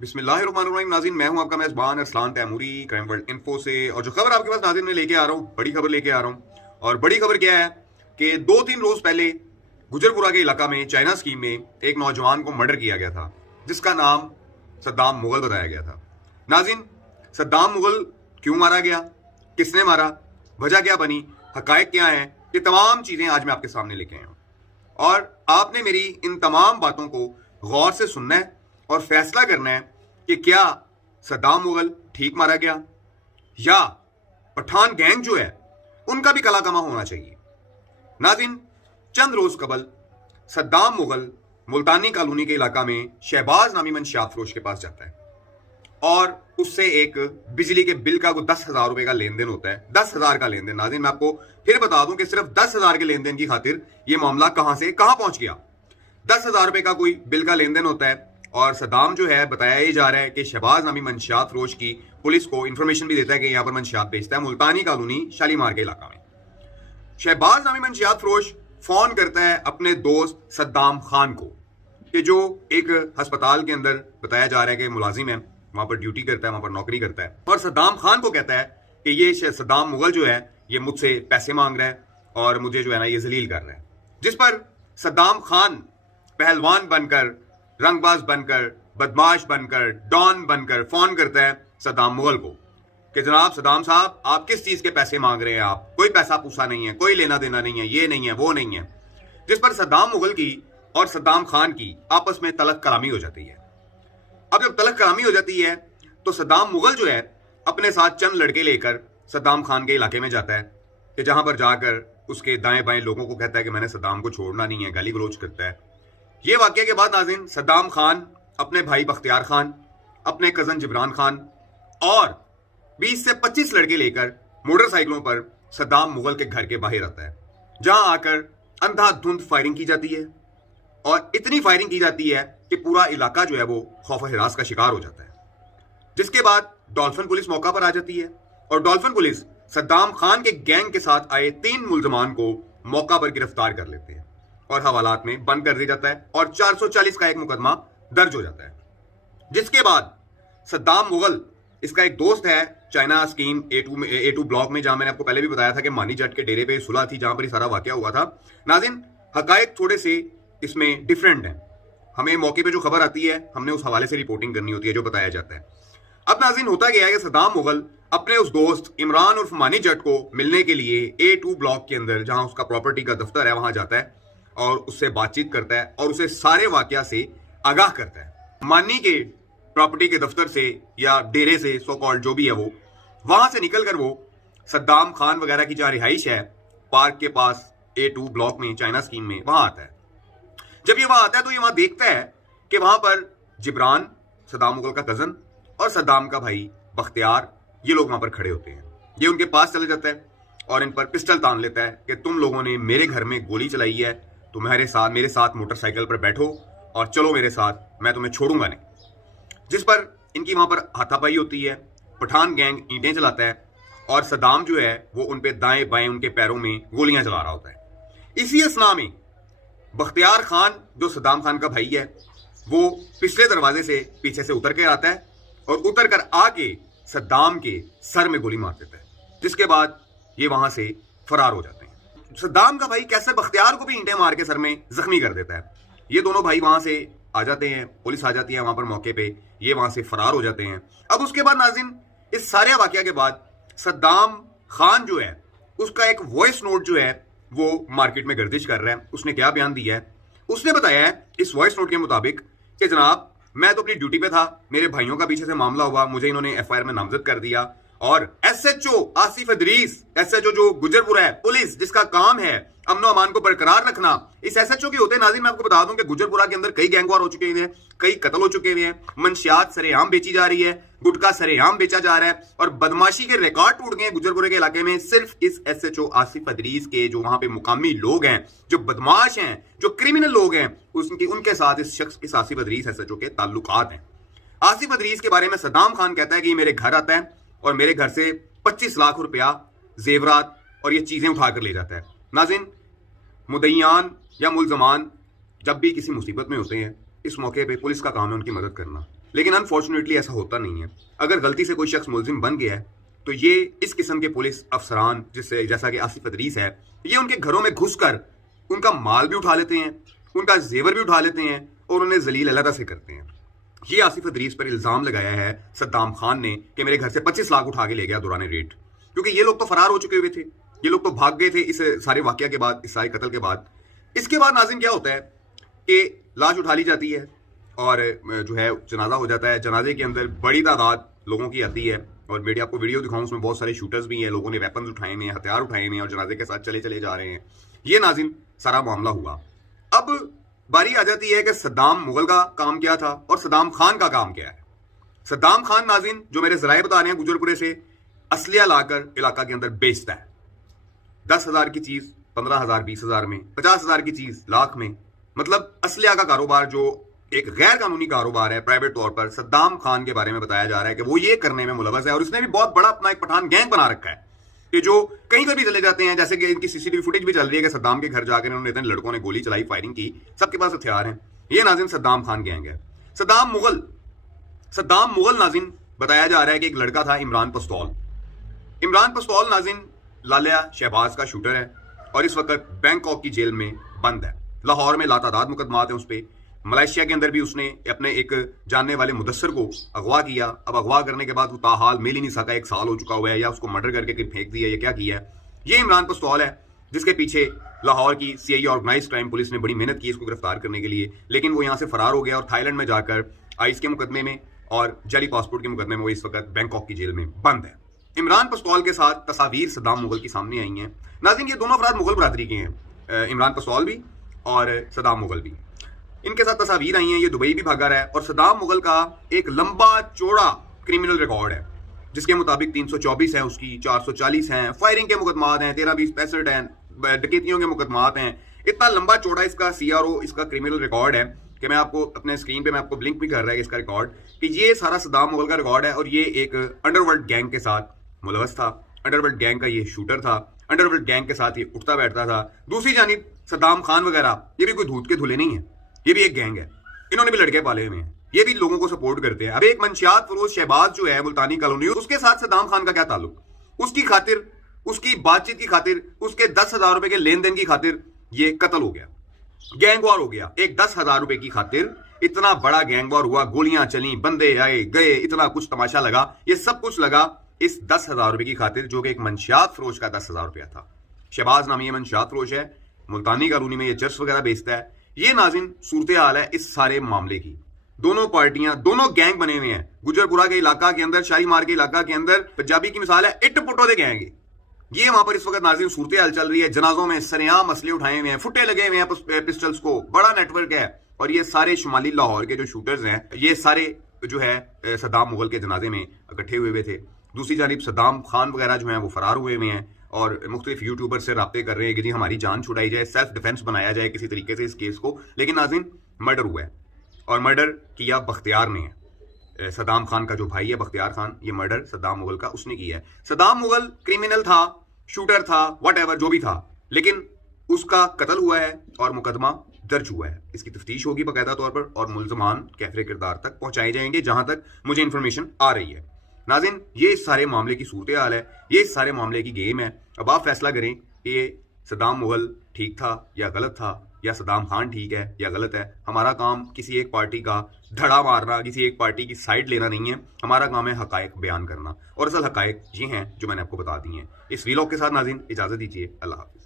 बिस्मिल्लाहिर्रहमानिर्रहीम। नाज़रीन, मैं हूं आपका मेज़बान Arsalan Taimuri crime world info से। और जो खबर आपके पास नाज़रीन मैं लेके आ रहा हूं, बड़ी खबर लेके आ रहा हूं। और बड़ी खबर क्या है कि 2-3 रोज पहले गुजरपुरा के इलाका में चाइना स्कीम में एक नौजवान को मर्डर किया गया था, जिसका नाम सद्दाम मुगल बताया गया था। नाज़रीन, सद्दाम मुगल क्यों मारा गया, किसने मारा, वजह क्या बनी, हकायक क्या है, ये तमाम चीजें आज मैं आपके सामने लेके आया हूं। और आपने मेरी इन तमाम बातों को गौर से सुनना है और फैसला करना है कि क्या सद्दाम मुगल ठीक मारा गया या पठान गैंग जो है उनका भी कला कमा होना चाहिए। नाज़रीन, चंद रोज कबल सद्दाम मुगल मुल्तानी कॉलोनी के इलाका में शहबाज नामी मंशियात फरोश के पास जाता है और उससे एक बिजली के बिल का 10,000 रुपए का लेन देन होता है। 10,000 का लेन देन। नाज़रीन, मैं आपको फिर बता दूं कि सिर्फ 10,000 के लेन देन की खातिर यह मामला कहां से कहां पहुंच गया। 10,000 रुपए का कोई बिल का लेन देन होता है और सद्दाम जो है, बताया ही जा रहा है कि शहबाज नामी मंशियात फरोश की पुलिस को इंफॉर्मेशन भी देता है कि यहां पर मंशियात बेचता है मुल्तानी कॉलोनी शालीमार के इलाका में। शहबाज नामी मंशियात फरोश फोन करता है अपने दोस्त सद्दाम खान को, कि जो एक अस्पताल के अंदर बताया जा रहा है कि मुलाजिम है, वहां पर ड्यूटी करता है, वहां पर नौकरी करता है। और सद्दाम खान को कहता है कि ये सद्दाम मुगल जो है ये मुझसे पैसे मांग रहा है और मुझे जो है ना ये जलील कर रहा है। जिस पर सद्दाम खान पहलवान बनकर, रंगबाज बनकर, बदमाश बनकर, डॉन बनकर फोन करता है सद्दाम मुगल को कि जनाब सद्दाम साहब, आप किस चीज के पैसे मांग रहे हैं, आप कोई पैसा पूछा नहीं है, कोई लेना देना नहीं है, ये नहीं है, वो नहीं है। जिस पर सद्दाम मुगल की और सद्दाम खान की आपस में तलक कलामी हो जाती है। अब जब तलक कलामी हो जाती है तो सद्दाम मुगल जो है अपने साथ चंद लड़के लेकर सद्दाम खान के इलाके में जाता है, कि जहां पर जाकर उसके दाएं बाएं लोगों को कहता है कि मैंने सद्दाम को छोड़ना नहीं है, गाली गलौज करता है। ये वाकये के बाद नाज़रीन, सद्दाम खान अपने भाई बख्तियार खान, अपने कजन जिब्रान खान और 20 से 25 लड़के लेकर मोटरसाइकिलों पर सद्दाम मुगल के घर के बाहर आता है, जहां आकर अंधाधुंध फायरिंग की जाती है। और इतनी फायरिंग की जाती है कि पूरा इलाका जो है वो खौफ हिरास का शिकार हो जाता है। जिसके बाद डॉल्फिन पुलिस मौका पर आ जाती है और डॉल्फिन पुलिस सद्दाम खान के गैंग के साथ आए 3 मुलजमान को मौका पर गिरफ्तार कर लेते हैं और हवालात में बंद कर दिया जाता है और 440 का एक मुकदमा दर्ज हो जाता है। जिसके बाद सद्दाम मुगल, इसका एक दोस्त है चाइना स्कीम A2 ब्लॉक में, जहां मैंने आपको पहले भी बताया था कि मानी जट के डेरे पे सुलह थी, जहां पर ये सारा वाकया हुआ था। नाज़रीन, हकायक थोड़े से इसमें डिफरेंट है। हमें मौके पे जो खबर आती है हमने उस हवाले से रिपोर्टिंग करनी होती है जो बताया जाता है। अब नाज़रीन, होता गया है कि सद्दाम मुगल अपने उस दोस्त इमरान उर्फ मानी जट को मिलने के लिए A2 ब्लॉक के अंदर, जहां उसका प्रॉपर्टी का दफ्तर है, वहां जाता है और उससे बातचीत करता है और उसे सारे वाकया से आगाह करता है। मानी के प्रॉपर्टी के दफ्तर से या डेरे से, सो कॉल्ड जो भी है, वो वहां से निकलकर वो सद्दाम खान वगैरह की जहां रिहाइश है, पार्क के पास A2 ब्लॉक में, चाइना स्कीम में, वहां आता है। जब ये वहां आता है तो ये वहां देखता है कि वहां पर जिब्रान, सद्दाम मुगल का कजन, और सद्दाम का भाई बख्तियार, ये लोग वहां पर खड़े होते हैं। ये उनके पास चले जाता है और इन पर पिस्टल तान लेता है कि तुम लोगों ने मेरे घर में गोली चलाई है, तुम्हारे साथ मेरे साथ मोटरसाइकिल पर बैठो और चलो मेरे साथ, मैं तुम्हें छोड़ूंगा नहीं। जिस पर इनकी वहां पर हाथापाई होती है, पठान गैंग ईंटें चलाता है और सद्दाम जो है वो उन पे दाएं बाएं उनके पैरों में गोलियां चला रहा होता है। इसी असना में बख्तियार खान, जो सद्दाम खान का भाई है, वो पिछले दरवाजे से पीछे से उतर कर आता है और उतर कर आके सद्दाम के सर में गोली मार देता है। जिसके बाद ये वहां से फरार हो जाते हैं। सद्दाम का भाई कैसे बख्तियार को भी ईंटें मार के सर में जख्मी कर देता है। ये दोनों भाई वहां से आ जाते हैं, पुलिस आ जाती है वहां पर मौके पे, ये वहां से फरार हो जाते हैं। अब उसके बाद नाज़रीन, इस सारे वाकया के बाद सद्दाम खान जो है उसका एक वॉइस नोट जो है वो मार्केट में गर्दिश कर रहा है। उसने क्या बयान दिया है? उसने बताया है इस वॉइस नोट के मुताबिक कि जनाब, मैं तो अपनी ड्यूटी पे था, मेरे भाइयों का पीछे से मामला हुआ, मुझे इन्होंने FIR में नामजद कर दिया और SHO आसिफ इदरीस, SHO जो गुजरपुरा है, पुलिस जिसका काम है अमनो अमान को बरकरार रखना, इस SHO के होते नाज़रीन, मैं आपको बता दूं कि गुजरपुरा के अंदर कई गैंगवार हो चुके हैं, कई कत्ल हो चुके हुए हैं, मंशियात सरेआम बेची जा रही है, गुटखा सरेआम बेचा जा रहा है और बदमाशी के रिकॉर्ड टूट गए गुजरपुरे के इलाके में सिर्फ इस SHO आसिफ इदरीस के, जो वहां पे मुकामी लोग हैं, जो बदमाश हैं, जो क्रिमिनल लोग हैं, उनके साथ इस आसिफ इदरीस SHO के ताल्लुकात हैं। आसिफ इदरीस के बारे में सद्दाम खान कहता है कि मेरे घर आता है और मेरे घर से 25 लाख रुपया जेवरात और ये चीजें उठाकर ले जाता है। नाज़रीन, मुदय्यान या मुलजमान जब भी किसी मुसीबत में होते हैं, इस मौके पे पुलिस का काम है उनकी मदद करना। लेकिन अनफॉर्चुनेटली ऐसा होता नहीं है। अगर गलती से कोई शख्स मुलजिम बन गया है तो ये इस किस्म के पुलिस अफसरान जिससे जैसा कि आसिफ अदरीस है, ये उनके घरों में घुसकर उनका माल भी उठा लेते हैं, उनका जेवर भी उठा लेते हैं और उन्हें जलील अलग से करते हैं। ये आसिफ अदरीस पर इल्जाम लगाया है सद्दाम खान ने कि मेरे घर से 25 लाख उठा के ले गया दौरान रेड, क्योंकि ये लोग तो फरार हो चुके हुए थे, ये लोग तो भाग गए थे इस सारे वाकया के बाद, इस सारे कत्ल के बाद। इसके बाद नाज़रीन क्या होता है कि लाश उठा ली जाती है और जो है जनाजा हो जाता है। जनाजे के अंदर बड़ी तादाद लोगों की आती है और मीडिया आपको वीडियो दिखाऊं, उसमें बहुत सारे शूटर्स भी हैं, लोगों ने वेपन्स उठाए हुए हैं, हथियार उठाए हुए हैं और जनाजे के साथ चले चले जा रहे हैं। ये नाज़रीन सारा मामला हुआ। अब बारी आ जाती है कि सद्दाम मुगल का काम क्या था और सद्दाम खान का काम क्या है। सद्दाम खान नाज़रीन, जो मेरे ज़राए बता रहे हैं गुजरपुरे से, असलिया लाकर इलाका के अंदर बेचता है। 10,000 की चीज़ 15,000 20,000 में, 50,000 की चीज़ लाख में। मतलब असलिया का कारोबार जो एक गैर कानूनी कारोबार है, प्राइवेट तौर पर सद्दाम खान के बारे में बताया जा रहा है कि वो ये करने में मुलव्वस है और उसने भी बहुत बड़ा अपना एक पठान गैंग बना रखा है कि जो कहीं पर भी चले जाते हैं। जैसे कि इनकी सीसीटीवी फुटेज भी चल रही है कि सद्दाम के घर जाकर इन्होंने इतने लड़कों ने गोली चलाई, फायरिंग की, सबके पास हथियार हैं। ये नाज़रीन सद्दाम खान गैंग है। सद्दाम मुगल नाज़रीन बताया जा रहा है कि एक लड़का था इमरान पस्तौल नाज़रीन लालिया शहबाज का शूटर है और इस वक्त बैंकॉक की जेल में बंद है। लाहौर में लातादाद मुकदमात हैं उस पर। मलेशिया के अंदर भी उसने अपने एक जानने वाले मुदस्सर को अगवा किया। अब अगवा करने के बाद वो ताहाल मिल ही नहीं सका, 1 साल हो चुका हुआ है, या उसको मर्डर करके कहीं फेंक दिया, या क्या किया है। ये इमरान पस्तौल है जिसके पीछे लाहौर की सीआईए ऑर्गेनाइज क्राइम पुलिस ने बड़ी मेहनत की इसको गिरफ्तार करने के लिए, लेकिन वो यहाँ से फरार हो गया और थाईलैंड में जाकर आइस के मुकदमे में और जाली पासपोर्ट के मुकदमे में वो इस वक्त बैंकॉक की जेल में बंद है। इमरान पस्तौल के साथ तस्वीर सद्दाम मुगल की सामने आई हैं। नाज़रीन, ये दोनों अफराद मुगल बरादरी के हैं, इमरान पस्तौल भी और सद्दाम मुगल भी। इनके साथ तस्वीर आई हैं। ये दुबई भी भागा रहा है और सद्दाम मुगल का एक लंबा चौड़ा क्रिमिनल रिकॉर्ड है जिसके मुताबिक 324 है उसकी, 440 हैं, फायरिंग के मुकदमात हैं, 13, 20, 65 हैं, डकैतियों के मुकदमात हैं। इतना लंबा चौड़ा इसका CRO, इसका क्रिमिनल रिकॉर्ड है कि मैं आपको अपने स्क्रीन पे मैं आपको ब्लिंक भी कर रहा है इसका रिकॉर्ड, कि ये सारा सद्दाम मुगल का रिकॉर्ड है और ये एक अंडरवर्ल्ड गैंग के साथ मुलव्वस था। अंडरवर्ल्ड गैंग का ये शूटर था, अंडरवर्ल्ड गैंग के साथ ये उठता बैठता था। दूसरी जानिब सद्दाम खान वगैरह ये भी कोई दूध के धुले नहीं है, ये भी एक गैंग है, इन्होंने भी लड़के पाले हुए हैं, ये भी लोगों को सपोर्ट करते हैं। अब एक मंशियात फरोज शहबाज जो है मुल्तानी कॉलोनी, उसके साथ सद्दाम खान का क्या ताल्लुक? उसकी खातिर, उसकी बातचीत की खातिर, उसके 10,000 रुपए के लेन देन की खातिर ये कत्ल हो गया, गैंग वॉर हो गया। एक 10,000 रुपए की खातिर इतना बड़ा गैंग वॉर हुआ, गोलियां चली, बंदे आए गए, इतना कुछ तमाशा लगा। ये सब कुछ लगा इस 10,000 रुपए की खातिर जो कि एक मंशियात फरोश का 10,000 रुपया था। शहबाज नामी ये मंशियात फरोश है, मुल्तानी कॉलोनी में ये चर्च वगैरह बेचता है। ये नाज़रीन सूरत हाल है इस सारे मामले की। दोनों पार्टियां, दोनों गैंग बने हुए हैं। गुजरपुरा के इलाका के अंदर, शाहीमार के इलाका के अंदर पंजाबी की मिसाल है इट पुटो दे गैंग। ये वहां पर इस वक्त नाज़रीन सूरत हाल चल रही है। जनाजों में सरेआम मसले उठाए हुए हैं, फुटे लगे हुए हैं पिस्टल्स को, बड़ा नेटवर्क है। और ये सारे शुमाली लाहौर के जो शूटर्स हैं, ये सारे जो है सद्दाम मुगल के जनाजे में इकट्ठे हुए थे। दूसरी जानिब सद्दाम खान वगैरह जो हैं वो फरार हुए हुए हैं और मुख्तलिफ यूट्यूबर से राब्ते कर रहे हैं कि जी हमारी जान छुड़ाई जाए, सेल्फ डिफेंस बनाया जाए किसी तरीके से इस केस को। लेकिन नाज़रीन मर्डर हुआ है और मर्डर किया बख्तियार ने है। सद्दाम खान का जो भाई है बख्तियार खान, ये मर्डर सद्दाम मुगल का उसने किया है। सद्दाम मुगल क्रिमिनल था, शूटर था, व्हाटएवर जो भी था, लेकिन उसका कत्ल हुआ है और मुकदमा दर्ज हुआ है। इसकी तफ्तीश होगी बाकायदा तौर पर और मुल्ज़मान कैफरे किरदार तक पहुंचाए जाएंगे जहां तक मुझे इंफॉर्मेशन आ रही है। नाज़रीन, ये इस सारे मामले की सूरत हाल है, ये इस सारे मामले की गेम है। अब आप फैसला करें कि ये सद्दाम मुगल ठीक था या गलत था, या सद्दाम खान ठीक है या गलत है। हमारा काम किसी एक पार्टी का धड़ा मारना, किसी एक पार्टी की साइड लेना नहीं है। हमारा काम है हकायक बयान करना और असल हकायक ये हैं जो मैंने आपको बता दी हैं। इस वीलॉग के साथ नाज़रीन इजाज़त दीजिए। अल्लाह हाफ़िज़।